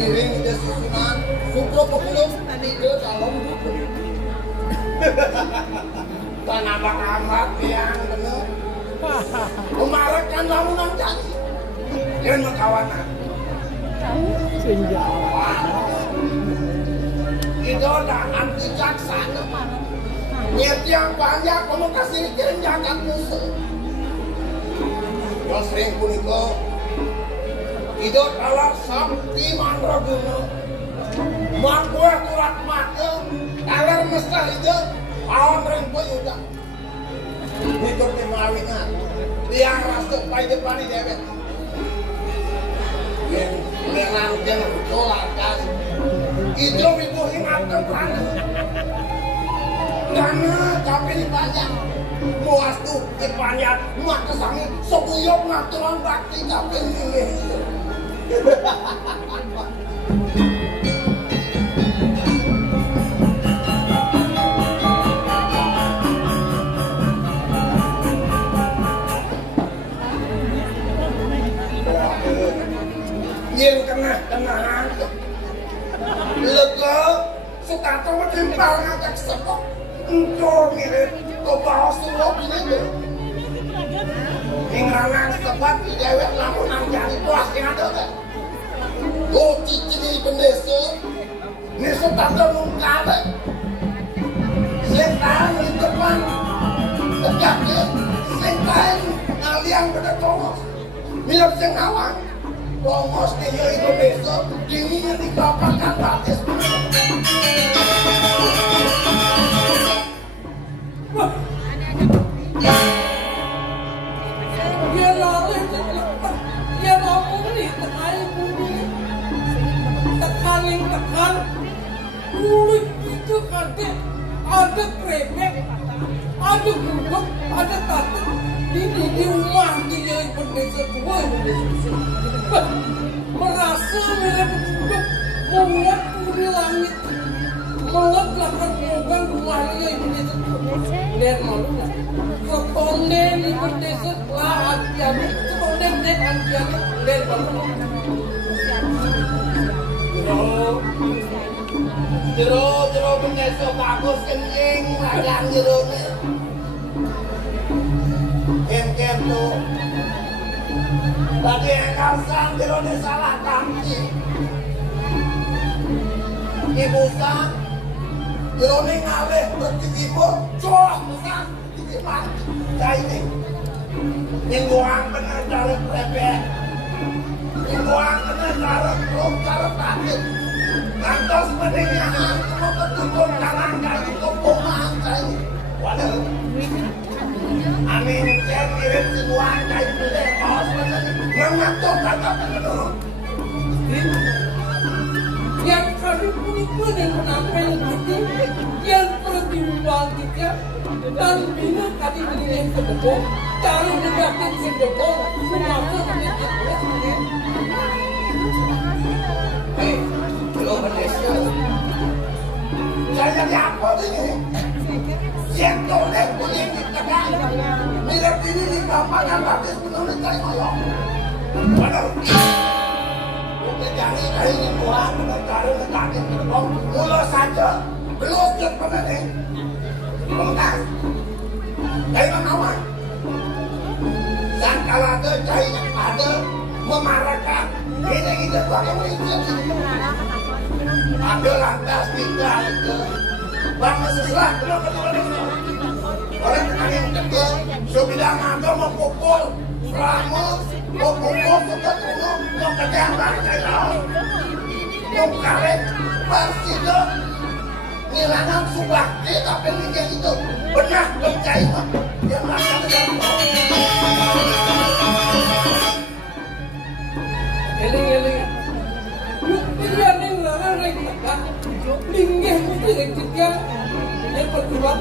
Giring ide susunan, sukro pekulung, ide dalam duduk. Tanah bakamat yang bener. Kemarin kan lamunan janji. Yang mengkawanan. Itu dah anti jaksana. Niat yang banyak kamu kasih jagat musuh. Yang sering puniko. Itu adalah sakti mandraguna. Makwa turat maka. Alar mestah itu. Awan rempah juga. Itu kemawingan. Dia rasuk pai depan di dewek. Yang menang jangan tolakan. Itu ibu ingatkan tanah. Karena tapi dipanjang. Muas tuh dipanjang. Muat kesangi. Sebuyok ngaturan bakti tapi ini. Yang kena lega suka tahu timpal ngajak sepok engkau mirip ke bawah suruh ini tuh ingrangan sebat di dewek lamunan jari puas yang ada kan tuh cici pendesa ini suka tahu mengkale setan di depan tegaknya setan ngaliang pada tongos mirip sengawang Tongos dia itu besok dinginnya dikapalkan batis. Dia lalai dia ngomong nih tekan bumi tekan mulut itu ada krepek ada gudeg ada tatuk ini di rumah dia berdesa tua berdesa merasa mirip duduk menguat di langit menguat belakang mogan rumahnya ibu desa lihat malu nggak ketonde ibu desa lah antiani ketonde dek antiani lihat malu jero bendesa bagus kencing rajang jeronya kem tuh tadi engkau jeronya salah kamci ibu sang jeronya ngalih bertikimu coh besar tikiman caini mingguan bener cara prepek mingguan bener cara belum cara patit ngantos mendingan mau ketutup kanan kaki kumpulman caini waduh amin cek mirip mingguan caini beli kaos bener mengatur kakak menurut yang kami punya dan menampil gitu yang pertimbang kita dan bina kami beli yang kedepok cara negatif kedepok mengatur belum berdesa saya jadi apa ini sentuh level yang ditekan mirip ini di kapangan batis menurut saya malam waduh jadi ini kurang negara negatif kedepok mulai saja belum pernah nih mengkas dari menawan dan kalau ada yang ada memarahkan ini tuakan ada lantas tinggal itu bangsa sesuatu belum betul orang yang kedua so bilang ada mau pukul selama mau pukul sudah kuno mau kejahatan saya tahu mau karet pasti itu ngilangan subakti tapi mikir itu benar percaya yang akan terjadi eling yuk pilihan yang larang yang tegak linggih itu yang ketiga yang kedua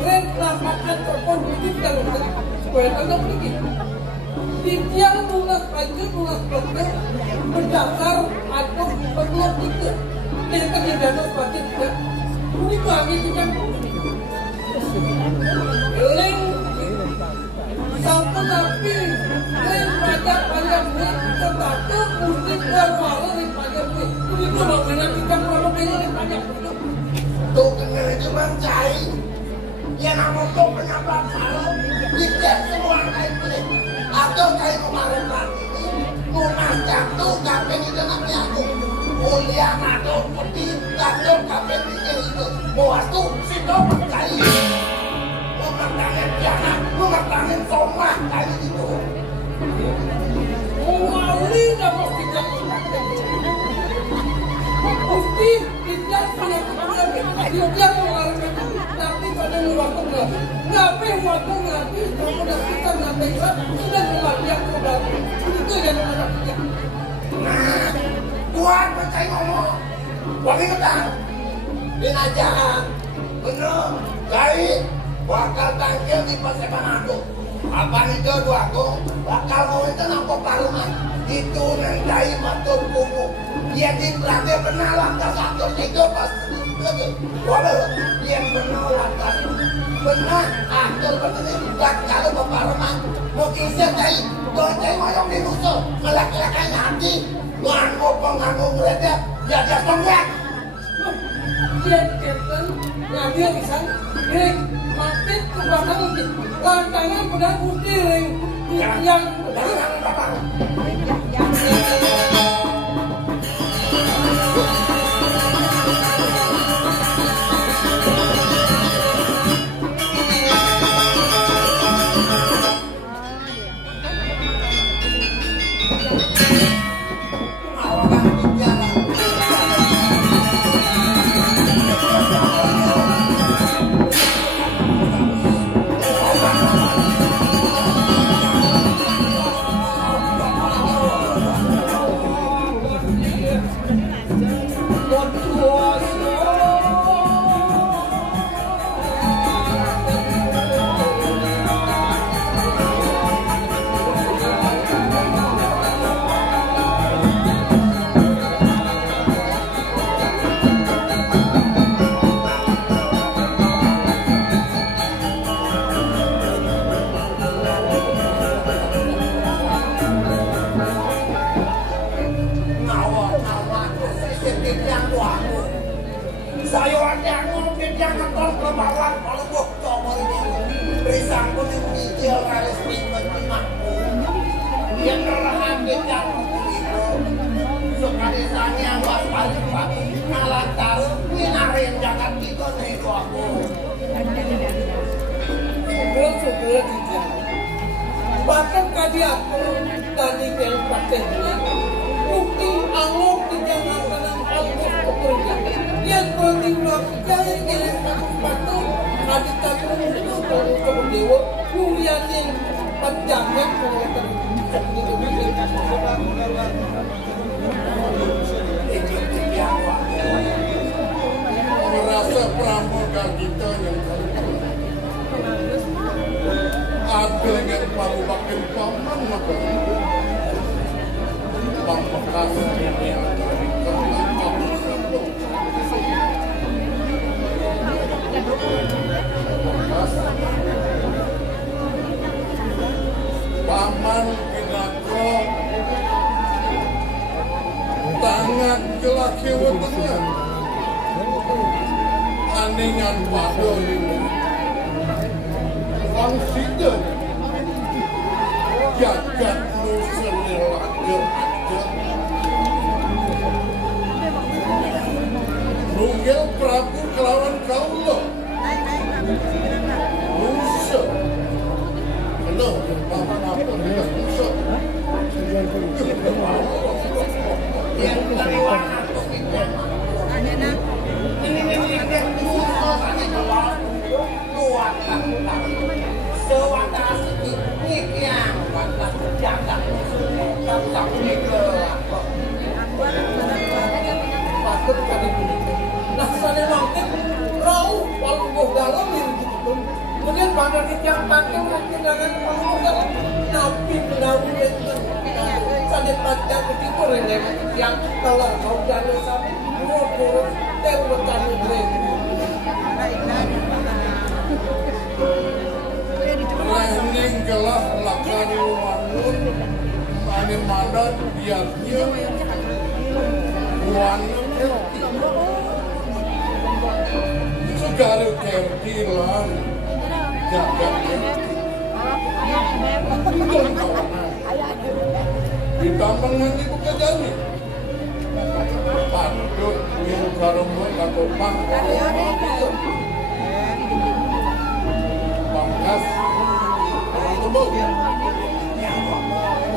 red lakukan terkonflik dalam supaya tidak begini tiang lunas aja lunas betul berdasar atau berluat itu yang terjadi seperti tidak ini kami juga eling sampai tapi pajak tetapi musik berwala di pajak Yang aku penyambat salam, tidak semua kain pelik. Atau kain kemarin lagi ini, lunas jatuh kaping itu nanti aku. Mulia atau peti, jatuh kaping itu. Bawas tuh, situ percaya. Mengertangin jangan, mengertangin semua kain itu. Wali dah mesti Gusti, tidak pada kebenaran. Dia mengarahkan, tapi pada waktu nanti. Nabi waktu nanti, kamu dah kita nanti sudah membaca kembali. Itu yang menariknya. Nah, Tuhan percaya ngomong. Wangi ketang. Binajaan. Bener. Jadi, bakal tangkil di pasepan aku. Apa itu aku? Bakal mau itu nampak parlemen. Itu nanti matur kuku. Dia diperhati benar lantas satu itu pasti walau yang benar lantas benar atur benar buat kalau peparlemen mungkin sedai goceng oyong di musuh melak-lakan hati nganggu penganggu ngeledek jaga tonggak lihat Captain ngambil pisang ring mati ke belakang mungkin lantangan pedang putih ring yang jangan bapak bahkan kadi aku tadi yang prakteknya bukti angok dijangan dengan angkut pekerja yang penting melakukan jenis sepatu adik takut itu kalau keberdewa kuliah yang panjangnya kalau merasa pramuka kita yang ada yang baru pakai paman maka pampekas ini akan terlengkap paman kinako tangan kelaki wetengah aningan pada ini Wangsida jagat nusenelager aja Nunggil Prabu kelawan kaula Musa Halo, paman apa tidak Musa yang terliwat aku ini Musa tadi keluar kuat lakukan sewata sedih yang kuat jaga tak takut kali ini. Nah, sana mungkin rau walau gue dalam yang gitu. Kemudian pada yang panjang mungkin dengan walau dalam nabi pendahulu itu. Sana pada begitu rendah yang kalau kau jalan sampai buruk terbuka negeri. Rening gelah lakani wangun Mani mandat biarnya Wangun Segala kerdilan jaganya untung kawanan ditambang nanti buka jani patut yang karemu atau pangkas pangkas tembok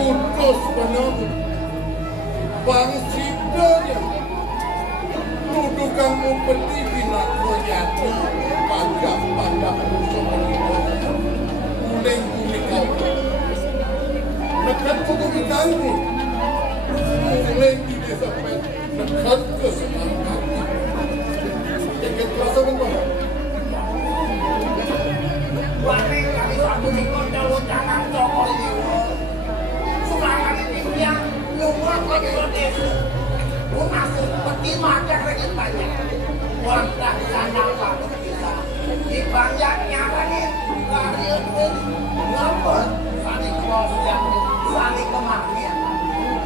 utus penyambut bang sidanya dudukan umpeti bina koyatnya panjang musuh menimpa kuning kau nekat kudu ditanggung kuning di desa pet nekat ke semangat yang terasa benar Wari kali satu di kota jangan cokol ini semangat ini yang nyumrak lagi lo desa masuk peti makan lagi banyak warga sana lalu kita di banyaknya lagi kalian ngapun saling yang saling kematian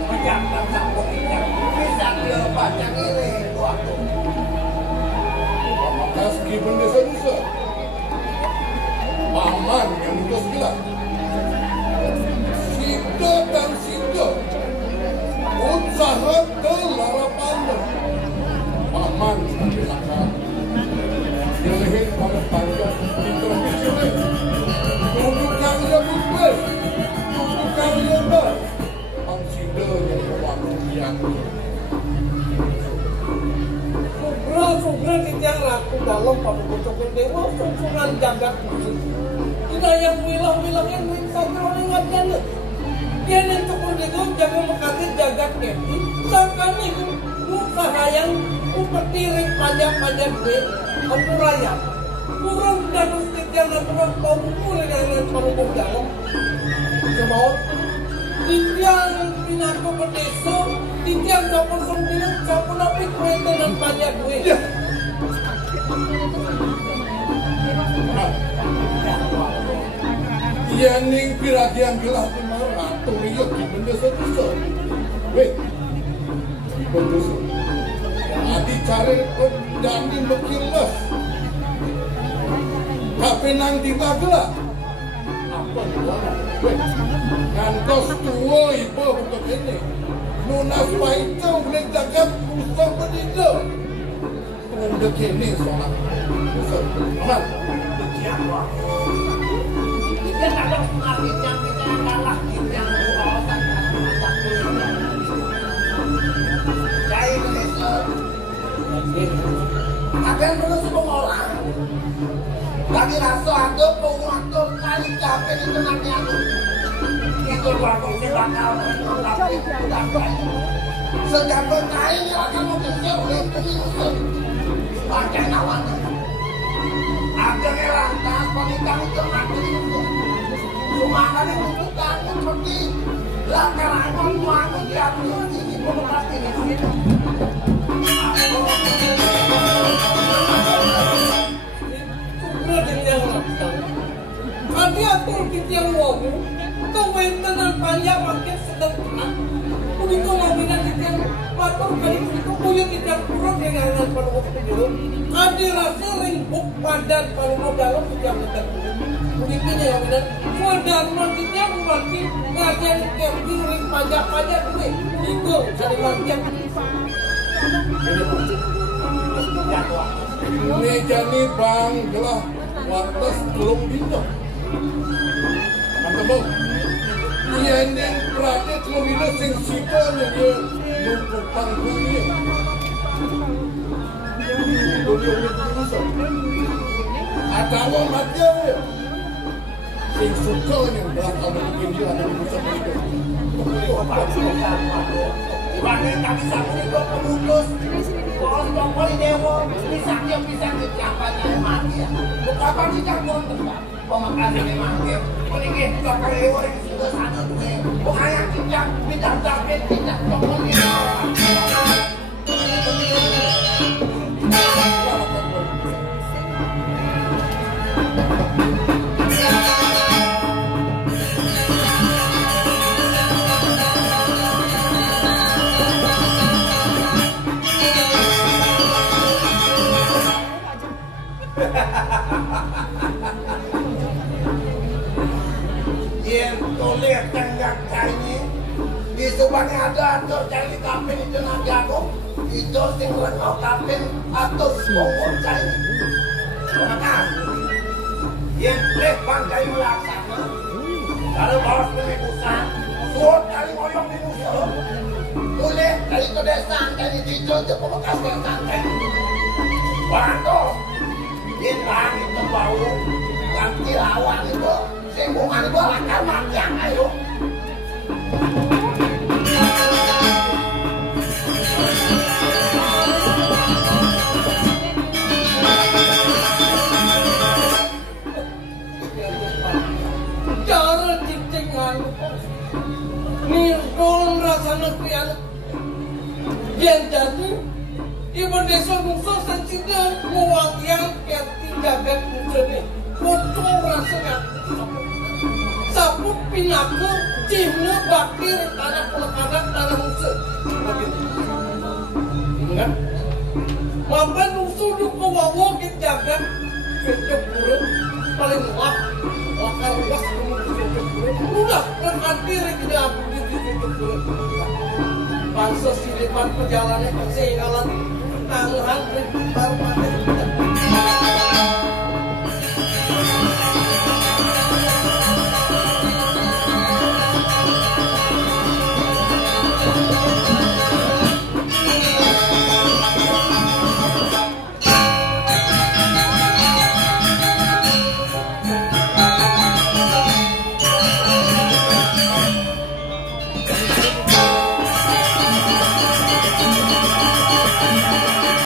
menjaga sambung ini bisa dia baca ini waktu meski benda-benda paman yang terus gelap Sida dan Sida usaha kelarapan paman silakan dilihat pada panjang intervisi tunggu karya bukti tunggu karya ber ang Sida yang warung yang Sobra titiang laku dalam pamukutokin dewa sungsungan jagat musik. Ina yang wilang-wilang yang satu orang ingatkan dia nentuk mendigum jaga mekatin jagat ngerti sangkan itu usaha yang upeti ring pajak-pajak gue ampuraya kurang dan titiang lakukan pamukutokin dengan pamukutokin dalam kemauan titiang pinako berdeso titiang capur sembilan capur api kueta dan pajak gue Yaning piragian gelah kemara Toriok di benda satu wait benda satu adi cari dani mekilas tapi nang tiba gelah apa gimana wait ngantos tua ibu untuk ini lunas paitu boleh jagat usah berdida untuk ini soal aman kita ada semakin yang kita kalah yang mengurangkan jahit Indonesia akan terus mengolah lagi rasa ada pengatur kali capek itu nanti aku itu waktu si bakal tapi tidak baik sedangkan kain akan mengisi oleh pengisi pakai awan ada lantas pernikahan itu nanti Sumangan itu bukan seperti lakaran tuanku diambil ini pembekas ini. Sudah yang lakukan. Tadi aku yang wabu, kau maintenance panjang makin sedang kena. Begitu mobilnya yang motor kali itu punya yang kurang dengan penuh penjuru. Ada rasa ringkuk padat kalau dalam yang sedang begitu ya benar. Modal mandinya mati ngajar camping ring pajak-pajak ini itu jadi lancar. Meja ni bang gelah watas belum bintang. Mantap bang. Ia ni rakyat belum bintang sing sipanya dia numpuk panggung dia. Dunia ni berusaha. Ada orang mati dia. Sing suka yang belakang bikin dia ada berusaha begitu. Ibaratnya kami satu itu pemutus. Kalau tombol dewa bisa siapanya mati ya. Kapan kita konten pak? Pemakanan mati. Ini tombol dewa ini sudah sana tuh. Bukannya kita tapi tidak tombol dewa. tenggak ini di subangnya ada atau cari kapin itu nagaku itu sing renau kapin atau songkong cari makasih yang lepan cari melaksana kalau bawas penikusan suot cari ngoyong di musuh boleh dari kedesaan cari dijo cepat bekas santai bantu yang langit itu bau ganti lawan itu singgungan itu lakar makian ayo cara cicing nirgon rasanya krian yang jadi ibu desa musuh sensitif mewakil kerti jagat musuhnya bocor rasanya saput pinaku cimnya bakir tanah pelekanan tanah musuh ingat mapan musuh duka wawo kita jagat kecep buruk paling wak wakar luas udah berhati tidak aku di kecep buruk bangsa silipan perjalanan kesehatan